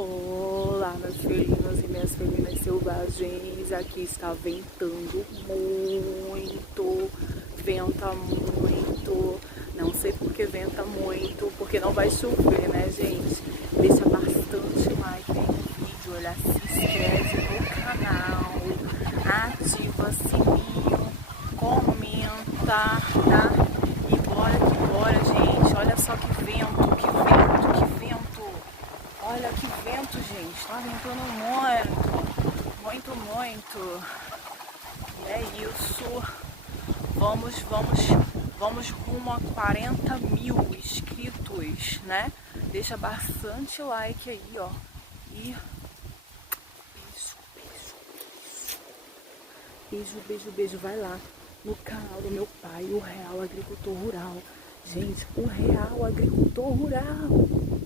Olá, meus felinos e minhas felinas selvagens. Aqui está ventando muito, venta muito. Não sei por que venta muito, porque não vai chover, né, gente? Deixa bastante like aí no vídeo, olha, se inscreve no canal, ativa sininho, comenta, tá? E bora que bora, gente. Olha só que vento, que vento, que vento. Olha que vento, gente. Tá ventando muito. E é isso. Vamos rumo a 40 mil inscritos, né? Deixa bastante like aí, ó. E beijo. Vai lá no canal do meu pai, o Real Agricultor Rural. Gente, o Real Agricultor Rural.